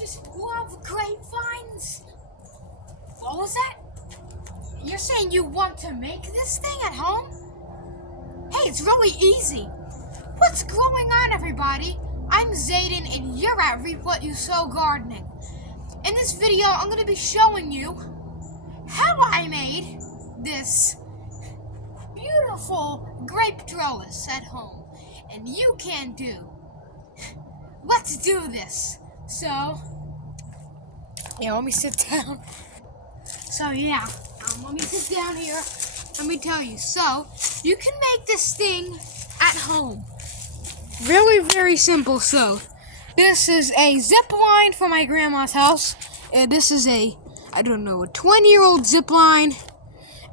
just love grapevines? What was that? You're saying you want to make this thing at home? Hey, it's really easy. What's going on, everybody? I'm Zayden, and you're at Reap What You Sow Gardening. In this video, I'm going to be showing you how I made this beautiful grape trellis at home. And you can do. Let's do this. So, let me sit down. Let me sit down here. Let me tell you. So, you can make this thing at home. Really, very simple. So, this is a zip line from my grandma's house. And this is a 20-year-old zip line.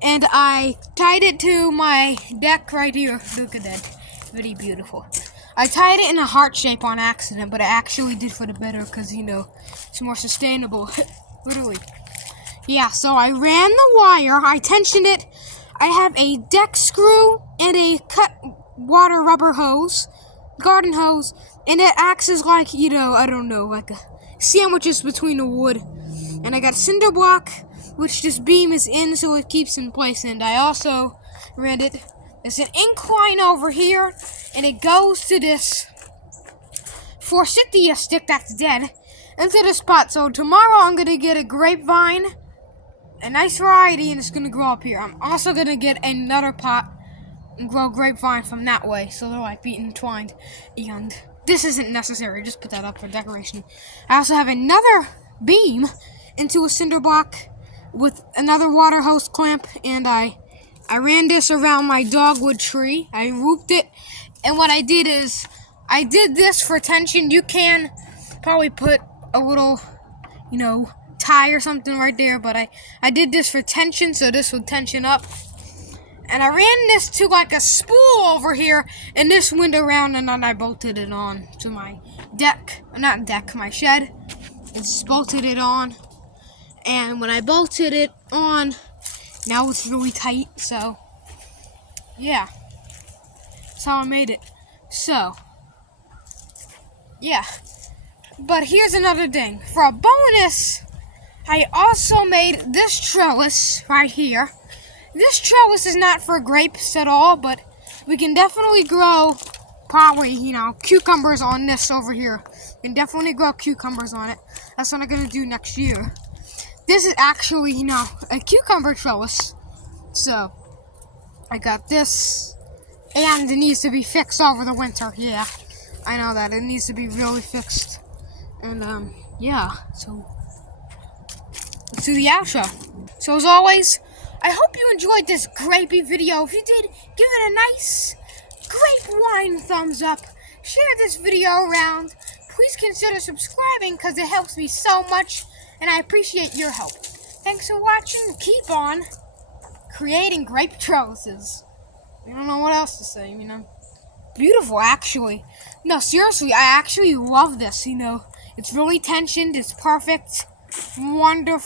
And I tied it to my deck right here. Look at that. Very beautiful. I tied it in a heart shape on accident, but I actually did for the better because, it's more sustainable. Literally. Yeah, so I ran the wire. I tensioned it. I have a deck screw and a cut water rubber hose, garden hose, and it acts as like, like a sandwiches between the wood. And I got a cinder block, which this beam is in so it keeps in place. And I also ran it. There's an incline over here, and it goes to this forsythia stick that's dead into the spot. So tomorrow I'm going to get a grapevine, a nice variety, and it's going to grow up here. I'm also going to get another pot and grow grapevine from that way, so they'll like be entwined. And this isn't necessary, just put that up for decoration. I also have another beam into a cinder block with another water hose clamp, and I ran this around my dogwood tree. I roofed it, and what I did is, I did this for tension. You can probably put a little, tie or something right there, but I did this for tension, so this would tension up. And I ran this to like a spool over here, and this went around, and then I bolted it on to my my shed. And just bolted it on, and when I bolted it on, now it's really tight, so, yeah. That's how I made it. So, yeah. But here's another thing. For a bonus, I also made this trellis right here. This trellis is not for grapes at all, but we can definitely grow probably, cucumbers on this over here. We can definitely grow cucumbers on it. That's what I'm going to do next year. This is actually, a cucumber trellis. So, I got this, and it needs to be fixed over the winter. Yeah, I know that. It needs to be really fixed. And, yeah, so, let's do the outro. So, as always, I hope you enjoyed this grapey video. If you did, give it a nice grape wine thumbs up. Share this video around. Please consider subscribing because it helps me so much. And I appreciate your help. Thanks for watching. Keep on creating grape trellises. I don't know what else to say, Beautiful, actually. No, seriously, I actually love this, It's really tensioned. It's perfect. Wonderful.